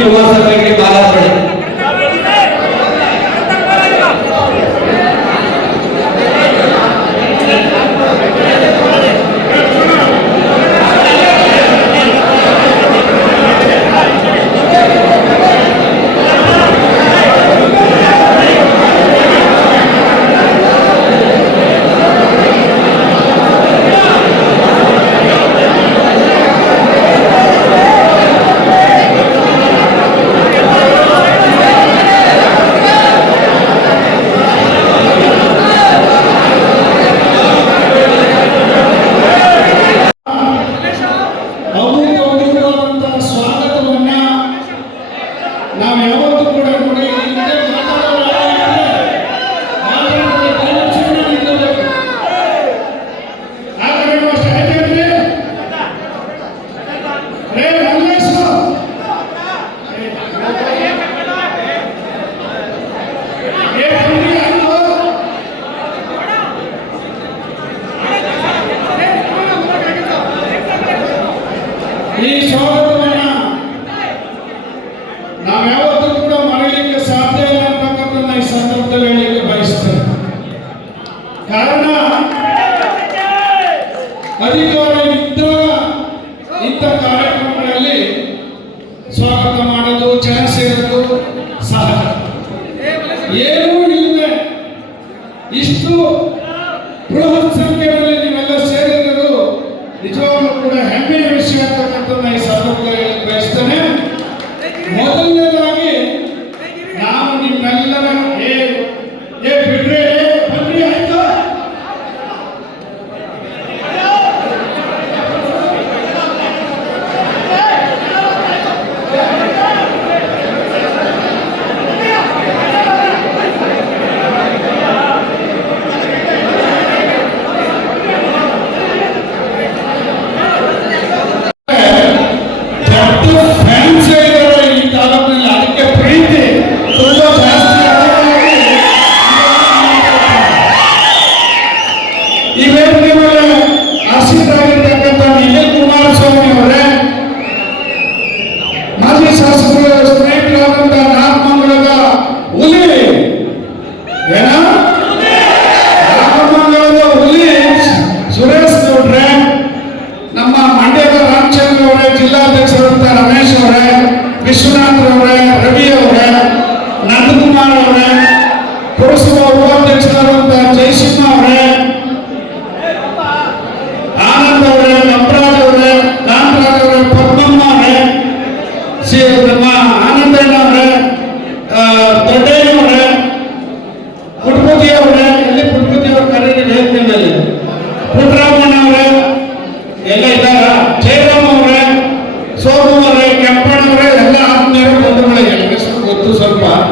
के बाला ciertamente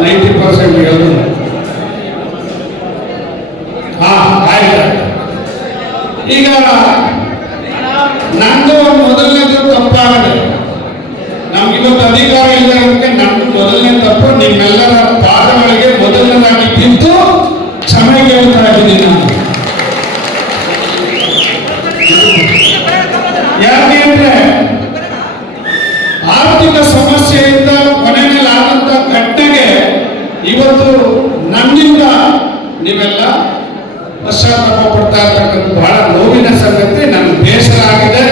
ninety percent ಹೇಳಿದ್ರು ಹಾ, ಆಯ್ತು. ಈಗ ನಂದು ಮೊದಲನೇದು ತಪ್ಪಾಗಿದೆ. ನಮ್ಗಿವತ್ತು ಅಧಿಕಾರ ಇಲ್ಲದಕ್ಕೆ ನಂದು ಮೊದಲನೇ ತಪ್ಪು. ನಿಮ್ಮೆಲ್ಲರ ಪಾದಗಳಿಗೆ ಮೊದಲನೇದಾಗಿ ಬಿದ್ದು ಕ್ಷಮೆ ಕೇಳ್ತಾ ಇದ್ದೀನಿ ನಾನು. ಇವೆಲ್ಲ ಪಶ್ಚಾತ್ತಾಪ ಪಡ್ತಾ ಇರ್ತಕ್ಕಂಥ ಬಹಳ ನೋವಿನ ಸಂಗತಿ ನನ್ಗೆ ಬೇಸರ ಆಗಿದೆ.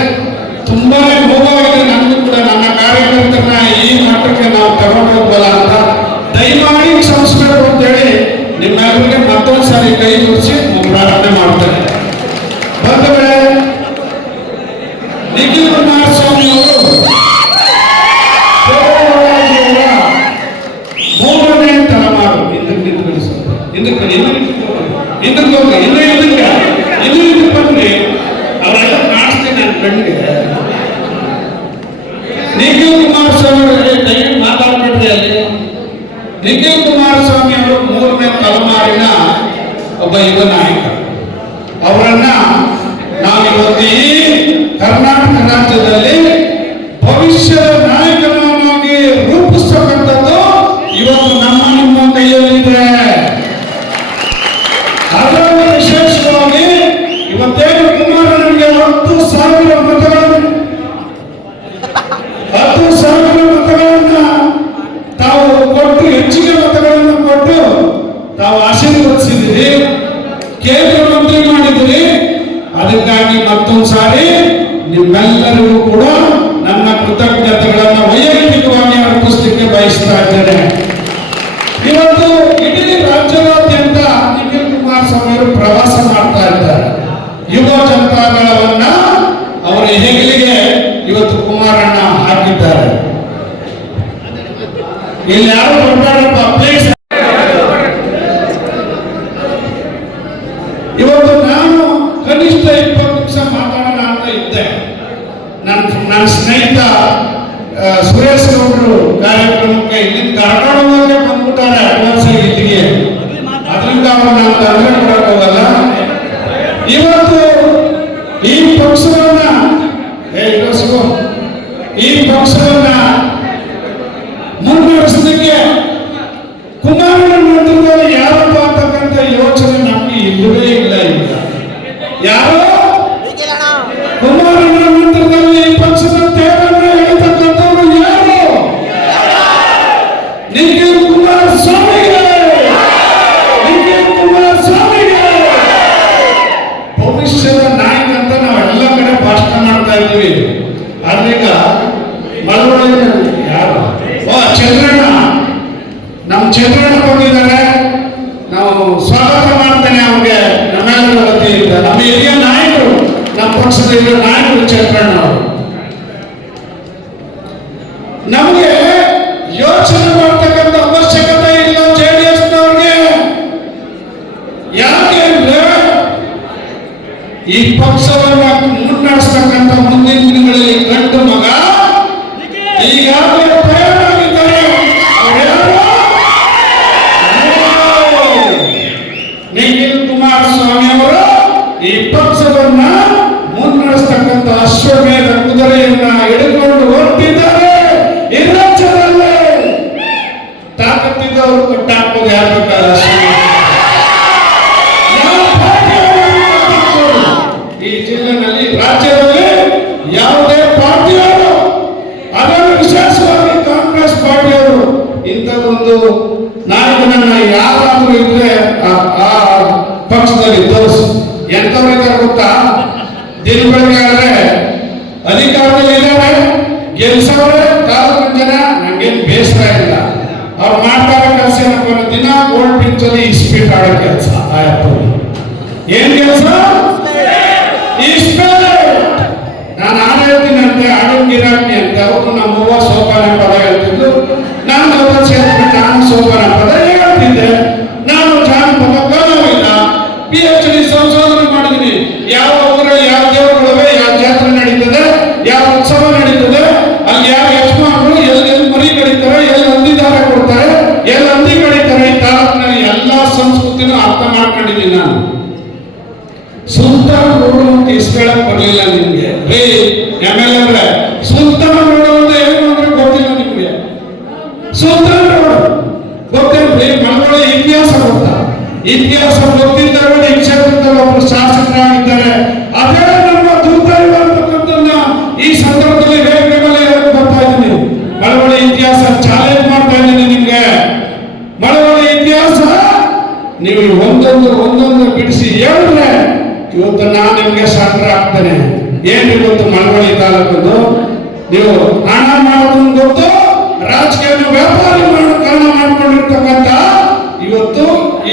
ತುಂಬಾನೇ ನೋವಾಗಿದೆ. ನಮ್ಗೂ ಕೂಡ ನನ್ನ ಕಾರ್ಯಕರ್ತರನ್ನ ಈ ಮಟ್ಟಕ್ಕೆ ನಾವು ತಗೊಂಡು ಅಂತ ದಯಮಾಡಿ ಸಂಸ್ಕಾರ ಅಂತೇಳಿ ನಿಮ್ಮೆಲ್ಲರಿಗೆ ಮತ್ತೊಂದು ಸಾರಿ ಕೈ ಮುಗಿಸಿ ಪ್ರಾರ್ಥನೆ ಮಾಡ್ತೇನೆ. ಸುರೇಶ್ ಗೌಡರು ಕಾರ್ಯಕ್ರಮಕ್ಕೆ ಇಲ್ಲಿ ಕರ್ನಾಟಕದವರೇ ಬಂದ್ಬಿಟ್ಟಾರೆ ಅಡ್ವಾನ್ಸ್ ಇಲ್ಲಿಗೆ ಅದರಿಂದ ಅವ್ರು ನಾವು ತೊಂದರೆ ಇವತ್ತು ಚಂದ್ರಕೊಂಡಿದ್ದಾರೆ ನಾವು ಸ್ವಾಗತ ಮಾಡ್ತೇನೆ ಅವ್ರಿಗೆ. ನಮ್ಮೆಲ್ಲರ ವತಿಯಿಂದ. ನಮ್ಮ ಹಿರಿಯ ನಾಯಕರು, ನಮ್ಮ ಪಕ್ಷದ ಹಿರಿಯ ನಾಯಕರು ಚಂದ್ರಣ್ಣ ಅವರು ನಮಗೆ ಬೆಳವಣಿಗೆ ಅಧಿಕಾರದಲ್ಲಿ ಇದ್ದಾರೆ ಗೆಲ್ಸವ್ರೆ ತಾಲೂಕಿನ ಜನ ನಂಗೇನು ಬೇಸರ ಇಲ್ಲ. ಅವ್ರು ಮಾಡ್ತಾರೆ ಕೆಲಸ ಏನಪ್ಪ ದಿನ ಗೋಲ್ಡ್ ಪಿಂಚ್ ಅಲ್ಲಿ ಇಸ್ಪೀಟ್ ಆಡೋ ಕೆಲಸ. ಆಯಪ್ಪ ಏನ್ ಕೆಲಸ? ಇಸ್ಪೀಟ್ ನಾನು ಆಡೋದಿನಂತೆ ಆಡೋ ಗಿರಾಕ್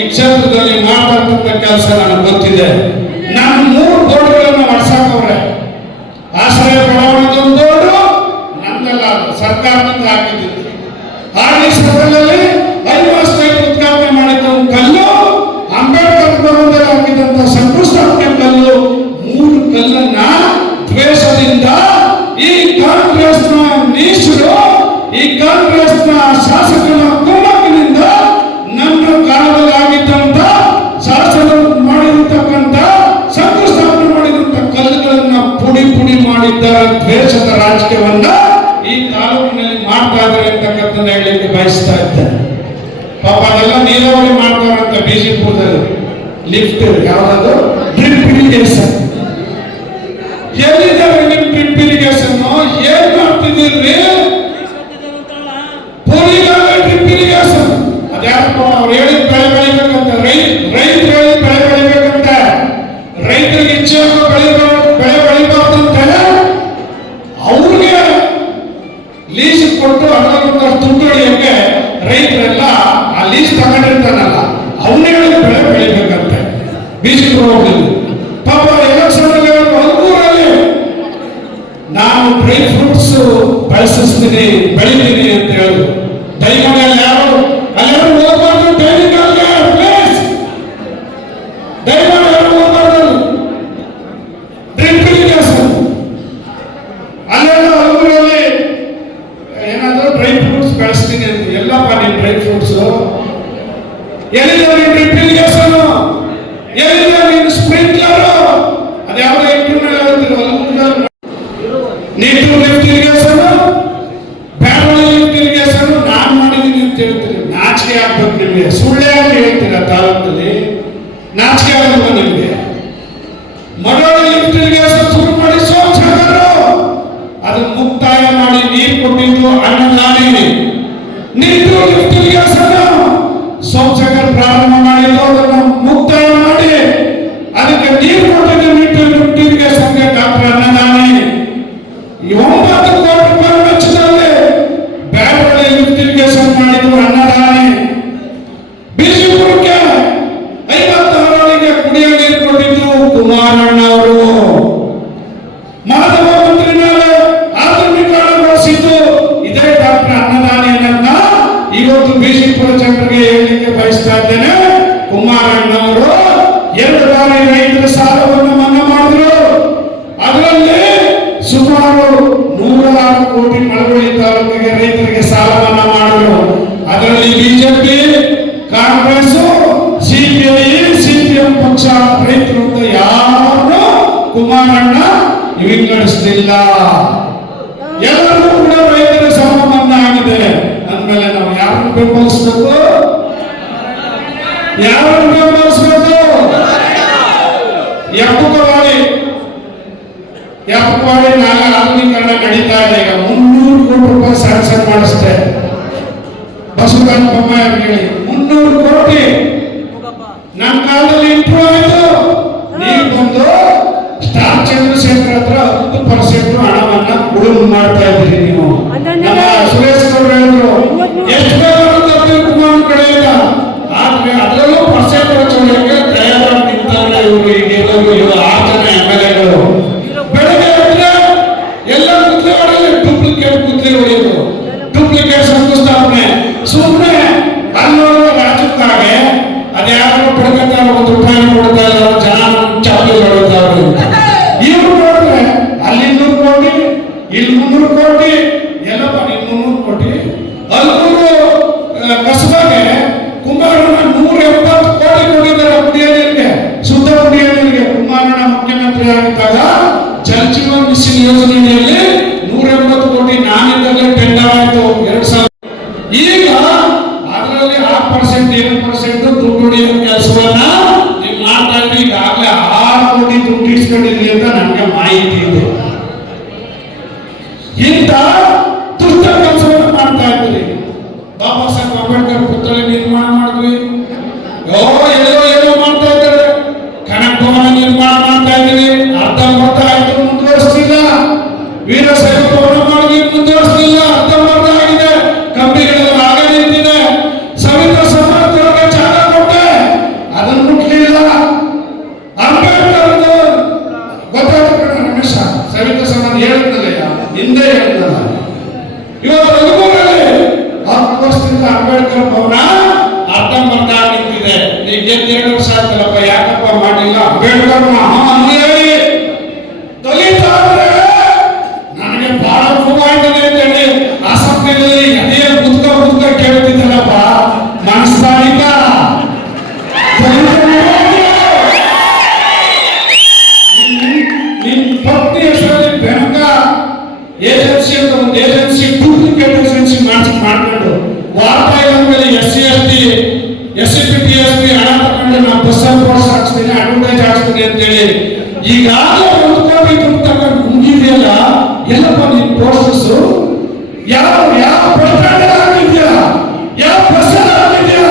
ಕ್ಷೇತ್ರದಲ್ಲಿ ಮಾಡತಕ್ಕಂಥ ಕೆಲಸ ನನಗೆ ಗೊತ್ತಿದೆ. ನಾನು బిగిపోతారు లిఫ్ట్ కావాలో డ్రిప్ ఇరిగేషన్ ಎಲ್ಲಿದ್ದಾವೆ ಡ್ರಿಪ್ ಇರಿಗೇಷನ್ ಏನ್ ಮಾಡ್ತಿದ್ದೀರಿ ಭೂಮಿಗಾಗ ಡ್ರಿಪ್ ಇರಿಗೇಷನ್ ಅದ್ಯಾರಪ್ಪ ಅವ್ರು ಹೇಳಿದ ಬೆಳೆ ಬೆಳಿಬೇಕಂತ ರೈತ ರೈತ ನೋವಾದ ಬೆಂಬಲಿಸಬೇಕು ಯಾರನ್ನು ಬೆಂಬಲಿಸಬೇಕು ಎಪ್ಪಕವಾಡಿ. ಎಪ್ಪಕವಾಡಿ ನಾಗ ಆಧುನೀಕರಣ ನಡೀತಾ ಇದೆ. ಈಗ ಮುನ್ನೂರು ಕೋಟಿ ರೂಪಾಯಿ ಸ್ಯಾಂಕ್ಷನ್ ಮಾಡಿಸ್ತೆ ಬಸವರಾಜ ಬೊಮ್ಮಾಯಿ ಅವರಿಗೆ. ಮುನ್ನೂರು ಕೋಟಿ. ನಮ್ಮ ಕಾಲದಲ್ಲಿ ಇಂಪ್ರೂವ್ ಆಯಿತು. ನೀವು ಬಂದು ಸ್ಟಾರ್ ಚಂದ್ರಶೇಖರ್ ಹತ್ರ ಹತ್ತು ಪರ್ಸೆಂಟ್ ಹಣವನ್ನ ಉಳುಮೆ ಮಾಡ್ತಾ ಇದ್ದೀರಿ ನೀವು. ನಮ್ಮ ಸುರೇಶ್ ಗೌಡ ಹೇಳಿದ್ರು ಎಷ್ಟು Su Veerashaiva agency duplicate agency ಮಾಡಿಸಿ ಮಾಡ್ಕೊಂಡು, ವಾರ್ತಾ ಮೇಲೆ S C S T S C P T S P ಹಣ ತಗೊಂಡು ನಾವು ಬಸ್ ಪೋಸ್ಟ್ ಹಾಕ್ಸ್ತೀನಿ ಅಡ್ವರ್ಟೈಸ್ ಹಾಕ್ಸ್ತೀನಿ ಅಂತೇಳಿ. ಈಗಾಗಲೇ ಒಂದು ಕೋಟಿ ದುಡ್ಡು ತಗೊಂಡು ಎಲ್ಲಪ್ಪ ನಿನ್ ಪೋಸ್ಟರ್ಸ್ ಯಾವ ಯಾವ ಬಸ್ ಯಾವ ಬಸ್ ಹಾಕಿದ್ಯಾ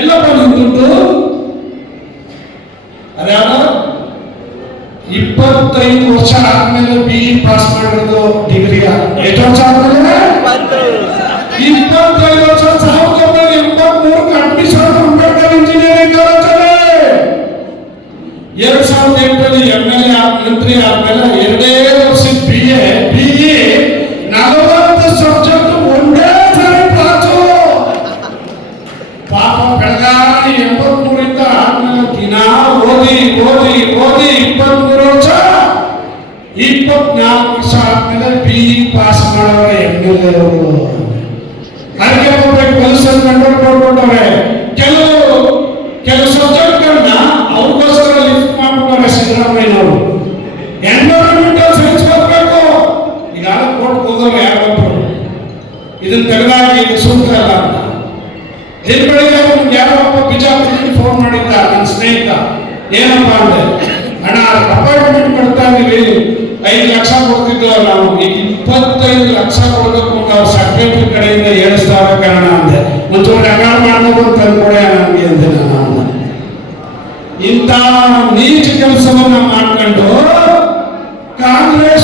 ಎಲ್ಲಪ್ಪ ನಿನ್ ದುಡ್ಡು? ಅದ್ಯಾವ ಇಪ್ಪತ್ತೈದು ವರ್ಷ ಆದ್ಮೇಲೆ ಬಿ ಪಾಸ್ ಮಾಡಿರೋದು ಡಿಗ್ರಿಯ ಎಷ್ಟು ವರ್ಷ ಆದ್ಮೇಲೆ ಇಪ್ಪತ್ತೈದು ವರ್ಷ ಸಾವಿರದ ಒಂಬೈನೂರ ಎಂಬತ್ಮೂರಕ್ಕೆ ಅಡ್ಮಿಷನ್ ಅಂಬೇಡ್ಕರ್ ಇಂಜಿನಿಯರಿಂಗ್ ಕಾಲೇಜಲ್ಲಿ ಎರಡ್ ಸಾವಿರದ ಎಂಟರಲ್ಲಿ ಎಂ ಎಲ್ ಎ ಮಂತ್ರಿ ಆದ್ಮೇಲೆ ಎರಡೇ ವರ್ಷ ಬಿ ಎ ಬಿ ನಲವತ್ತು ಸಬ್ಜೆಕ್ಟ್ ಒಂದೇ ಸರಿ ಪಾಸು ಪಾಪ ಬೆಳಗಾವಿ ಎಂಬತ್ಮೂರಿಂದ ಆದ್ಮೇಲೆ ದಿನ ಓದಿ ಓದಿ ಓದಿ ಪಾಸ್ ಮಾಡೋರೆ ಎಂ ಎಲ್ ಎ ಅವರು ಅದಕ್ಕೆ ಹೋಗ್ಬೇಕು ಕೆಲಸ ಕಂಟ್ರೋಲ್ ಮಾಡ್ಕೊಂಡವ್ರೆ ಕೆಲವು ಕೆಲವು ಸಬ್ಜೆಕ್ಟ್ಗಳನ್ನ ಅವ್ರಿಗೋಸ್ಕರ ಲಿಫ್ಟ್ ಮಾಡ್ಕೊಂಡವ್ರೆ ಸಿದ್ದರಾಮಯ್ಯನವರು ಎನ್ವೈರನ್ಮೆಂಟಲ್ ಸೈನ್ಸ್ ಹೋಗ್ಬೇಕು ಈಗ ಕೋರ್ಟ್ ಹೋದವ್ರು ಯಾರೊಬ್ಬರು ಇದನ್ನ ತೆಗೆದಾಗಿ ಇದು ಸೂಕ್ತ ಅಲ್ಲ ಅಂತ. ದಿನ ಬೆಳಿಗ್ಗೆ ನಿಮ್ಗೆ ಯಾರೋ ಒಬ್ಬ ಬಿಜಾಪುರದಲ್ಲಿ ಫೋನ್ ಮಾಡಿದ್ದ, ನನ್ನ ಸ್ನೇಹಿತ. ಏನಪ್ಪ ಅಂದ್ರೆ, ಅಣ್ಣ, ಅಪಾಯಿಂಟ್ಮೆಂಟ್ ಕೊಡ್ತಾ ಇದೀವಿ. ಐದು ಲಕ್ಷ ಕೊಡ್ತಿದ್ವು ನಾವು ಇಪ್ಪತ್ತೈದು ಲಕ್ಷ ಕೊಡ್ಬೇಕು ಅಂತ ಅವ್ರ ಸೆಕ್ರೆಟರಿ ಕಡೆಯಿಂದ ಏಳಿಸ್ತಾ ಕಾರಣ ಅಂದೆ ಒಂಚೂರು ರೆಕಾರ್ಡ್ ಮಾಡ್ಬೇಕು ಅಂತ ತಂದ್ಕೊಡೆ ನನಗೆ ಅಂದೆ ನಾನು ಇಂಥ ನೀಚ ಕೆಲಸವನ್ನ ಮಾಡ್ಕೊಂಡು ಕಾಂಗ್ರೆಸ್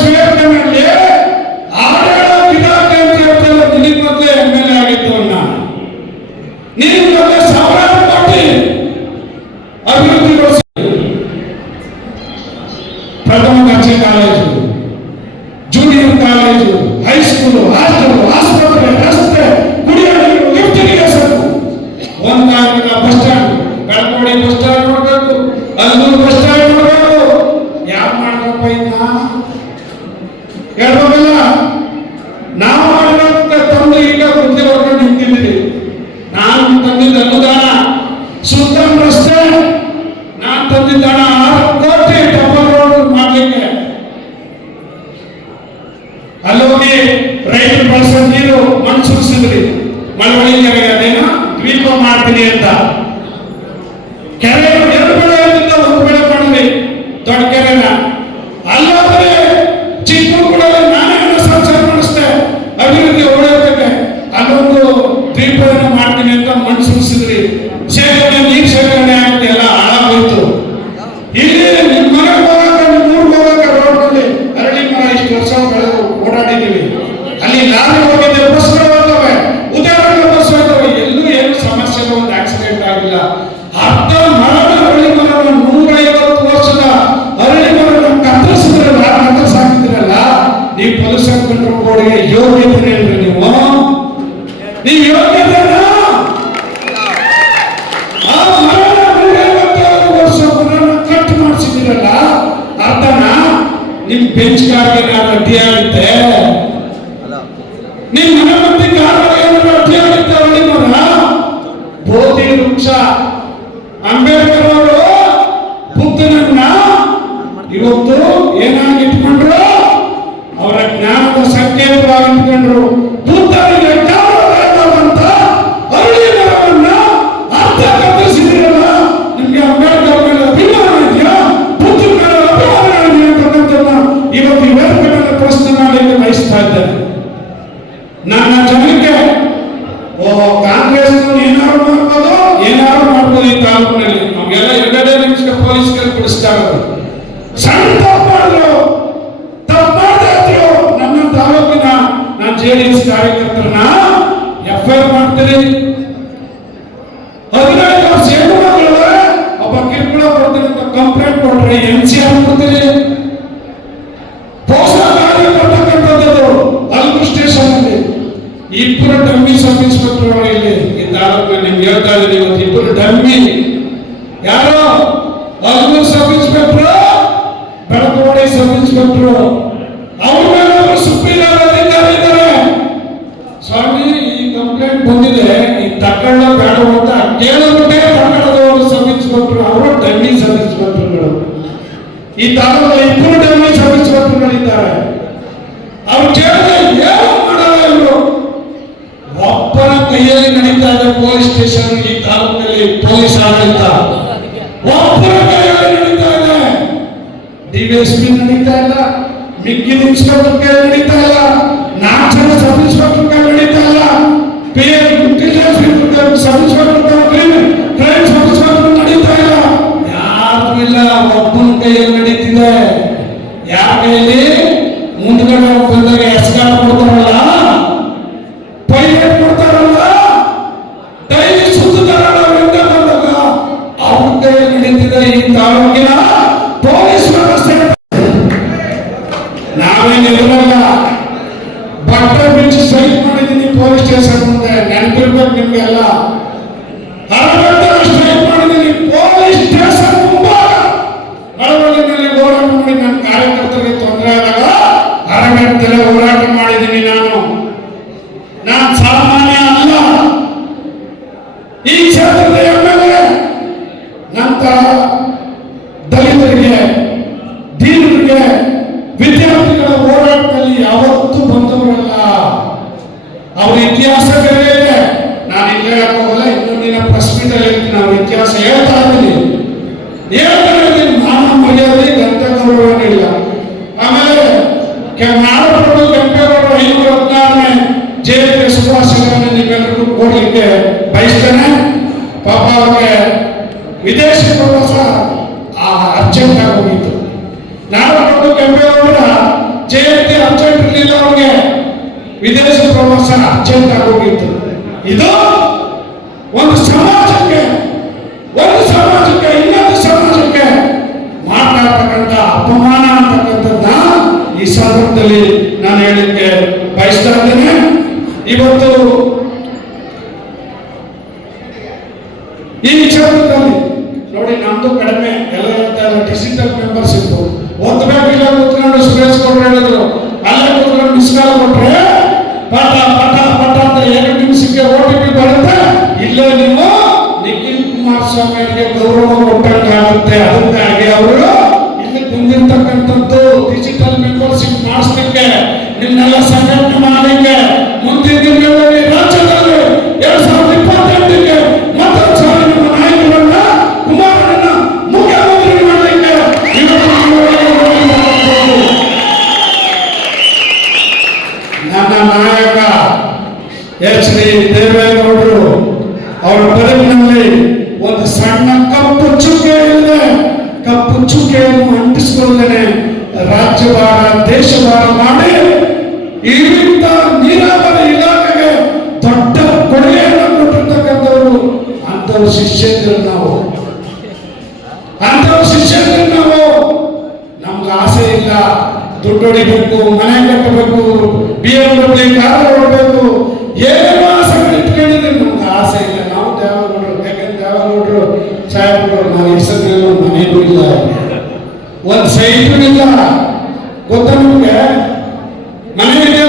ನೀವು ಯೋಗ್ಯತೆನಾ ಆ ವರ್ಷ ಕಟ್ ನಿಮ್ ಬೆಂಚ್ ಕಾರ್ಗೆ ಅಡ್ಡಿ ಆಗುತ್ತೆ? ಈ ತಾಲೂಕು ಇಬ್ಬರು ಡಮ್ಮಿ ಸಬ್ ಇನ್ಸ್ಪೆಕ್ಟರ್ಗಳಿದ್ದಾರೆ ಅವ್ರು ಕೇಳಿದ್ರೆ ಏನು ಮಾಡಲ್ಲ ಒಬ್ಬರ ಕೈಯಲ್ಲಿ ನಡೀತಾ ಇದೆ ಪೊಲೀಸ್ ಸ್ಟೇಷನ್ ಈ ತಾಲೂಕಿನಲ್ಲಿ ಪೊಲೀಸ್ ಆಡಳಿತ. ಒಬ್ಬರ ಕೈಯಲ್ಲಿ ನಡೀತಾ ಇದೆ. ಡಿವಿಎಸ್ಪಿ ನಡೀತಾ ಇಲ್ಲ. ಮಿಕ್ಕಿದ ಇನ್ಸ್ಪೆಕ್ಟರ್ ಕೈ ನಡೀತಾ ಇಲ್ಲ. ನಾಲ್ಕು ಜನ ಸಬ್ ಕೈ ನಡೀತಾ ಇಲ್ಲ. ಪಿ ಇಲ್ಲ ಒಬ್ಬನ ಕೈಯಲ್ಲಿ ನಡೀತಿದೆ. ಯಾರ ಕೈಯಲ್ಲಿ? ಮುಂದ್ಗಡೆ ಬಂದಾಗ ಎಸ್ಗಾರ ಕೊಡ್ತಾರಲ್ಲ? ಪೈಲಟ್ ಕೊಡ್ತಾರಲ್ಲ? ಡೈಲಿ ಸುತ್ತಾರಲ್ಲ ಅವ್ರ ಕೈಯಲ್ಲಿ ನಡೀತಿದೆ ಈ ತಾಲೂಕಿನ ಪೊಲೀಸ್ ವ್ಯವಸ್ಥೆ. ನಾವೇನು ಇರಲ್ಲ ಬಟ್ಟೆ ಬಿಚ್ಚಿ ಸೈಟ್ ಮಾಡಿದ್ದೀನಿ ಪೊಲೀಸ್ ಸ್ಟೇಷನ್ ಮುಂದೆ. ನೆನಪಿರ್ಬೇಕು ನಿಮ್ಗೆಲ್ಲ ಹರಗಟ್ಟ ಸ್ಟ್ರೈಕ್ ಮಾಡಿದ್ದೀನಿ ಪೊಲೀಸ್ ಸ್ಟೇಷನ್ ಮುಂಭಾಗ ಹಳವಳ್ಳಿನಲ್ಲಿ ಹೋರಾಟ ಮಾಡಿ ನನ್ನ ಕಾರ್ಯಕರ್ತರಿಗೆ ತೊಂದರೆ ಆದಾಗ ಹರಗಟ್ಟಲೆ ಹೋರಾಟ ಮಾಡಿದ್ದೀನಿ ನಾನು ನಾನು ಸಾಮಾನ್ಯ ಅಲ್ಲ ಈ ಕ್ಷೇತ್ರದ ಎಂ ಎಲ್ ಎ ನಂತರ ದಲಿತರಿಗೆ ದೀನರಿಗೆ ವಿದ್ಯಾರ್ಥಿಗಳ ಹೋರಾಟದಲ್ಲಿ ಯಾವತ್ತೂ ಬಂದವರಲ್ಲ ಅವ್ರ ಇತಿಹಾಸ ಬೇರೆ ಇದೆ ನಾನು ಇಲ್ಲೇ ಹೋಗಲ್ಲ ಇನ್ನೊಂದಿನ ಪ್ರೆಸ್ ಮೀಟ್ ಅಲ್ಲಿ ಹೇಳ್ತೀನಿ ಅವ್ರ ಇತಿಹಾಸ ಹೇಳ್ತಾ ಇದ್ದೀನಿ ಹೇಳ್ತಾ ಇದ್ದೀನಿ ಮಾನ ಮರ್ಯಾದೆ ಗಂತ ಗೌರವ ಇಲ್ಲ ಆಮೇಲೆ ಕೆ- ನಾಡಪ್ರಭು ಕೆಂಪೇಗೌಡರು ಐನೂರ ಹದಿನಾರನೇ ಜಯಂತಿ ಶುಭಾಶಯಗಳನ್ನು ನಿಮ್ಮೆಲ್ಲರೂ ಕೊಡ್ಲಿಕ್ಕೆ ಬಯಸ್ತೇನೆ. ಪಾಪ ಅವ್ರಿಗೆ ವಿದೇಶ ಪ್ರವಾಸ ಆ ಅರ್ಜೆಂಟ್ ಆಗೋಗಿತ್ತು ನಾಡಪ್ರಭು ಕೆಂಪೇಗೌಡ ಜಯಂತಿ ಅರ್ಜೆಂಟ್ ಇರಲಿಲ್ಲ ಅವ್ರಿಗೆ ವಿದೇಶ ಪ್ರವಾಸ ಅರ್ಜೆಂಟ್ ಆಗೋಗಿತ್ತು ಇದು ಒಂದು ಸಮಾಜಕ್ಕೆ ಒಂದು ಸಮಾಜಕ್ಕೆ, ಇನ್ನೊಂದು ಸಮಾಜಕ್ಕೆ ಮಾತಾಡ್ತಕ್ಕಂಥ ಅಪಮಾನ ಅಂತಕ್ಕಂಥದ್ದನ್ನ ಈ ಸಂದರ್ಭದಲ್ಲಿ ನಾನು ಹೇಳಲಿಕ್ಕೆ ಬಯಸ್ತಾ ಇದ್ದೇನೆ. ಇವತ್ತು ಈ ವಿಚಾರದಲ್ಲಿ ನೋಡಿ, ನಮ್ದು ಕಡಿಮೆ ಎಲ್ಲ ಇತ್ತು ಒಂದು ಬ್ಯಾಂಕ್ ಇಲ್ಲ ಕೂತ್ಕೊಂಡು ಸ್ಪೇಸ್ ಕೊಟ್ರೆ ಹೇಳಿದ್ರು. ಅಲ್ಲೇ ಕೂತ್ಕೊಂಡು ಮಿಸ್ ಕಾಲ್ ಕೊಟ್ರೆ, ಪಟ ಪಟ ಪಟ ಅಂತ ಎರಡು ನಿಮಿಷಕ್ಕೆ ಓ ಟಿ ಪಿ ಬರುತ್ತೆ? ಇಲ್ಲೇ ನೀವು ನಿಖಿಲ್ ಕುಮಾರಸ್ವಾಮಿ ಅವರಿಗೆ ಗೌರವ ಕೊಟ್ಟಂಗಾಗುತ್ತೆ ಅದಕ್ಕಾಗಿ ಅವರು ಇಲ್ಲಿ ಬಂದಿರ್ತಕ್ಕಂಥದ್ದು ಡಿಜಿಟಲ್ ಮೆಂಬರ್ಶಿಪ್ ಮಾಡಿಸ್ಲಿಕ್ಕೆ ನಿಮ್ಮನ್ನೆಲ್ಲ ಸಂಘಟನೆ ಮಾಡಲಿಕ್ಕೆ लिए ದುಡ್ಡು ಹೊಡಿಬೇಕು ಮನೆ ಕಟ್ಟಬೇಕು ಬಿ ಎಂ ಡಬ್ಲ್ಯೂ ಕಾರ್ ಹೊಡಬೇಕು ಏನು ಆಸೆಗಳು ಇಟ್ಕೊಂಡಿದ್ದೀವಿ. ನಮ್ಗೆ ಆಸೆ ಇಲ್ಲ. ನಾವು ದೇವೇಗೌಡರು ಯಾಕಂದ್ರೆ ದೇವೇಗೌಡರು ಸಾಹೇಬರು ನಾವು ಹೆಸರು ಮನೆ ಇಲ್ಲ ಒಂದು ಸೈಟ್ ಇಲ್ಲ ಗೊತ್ತ ನಮಗೆ? ಮನೆ ಇದೆ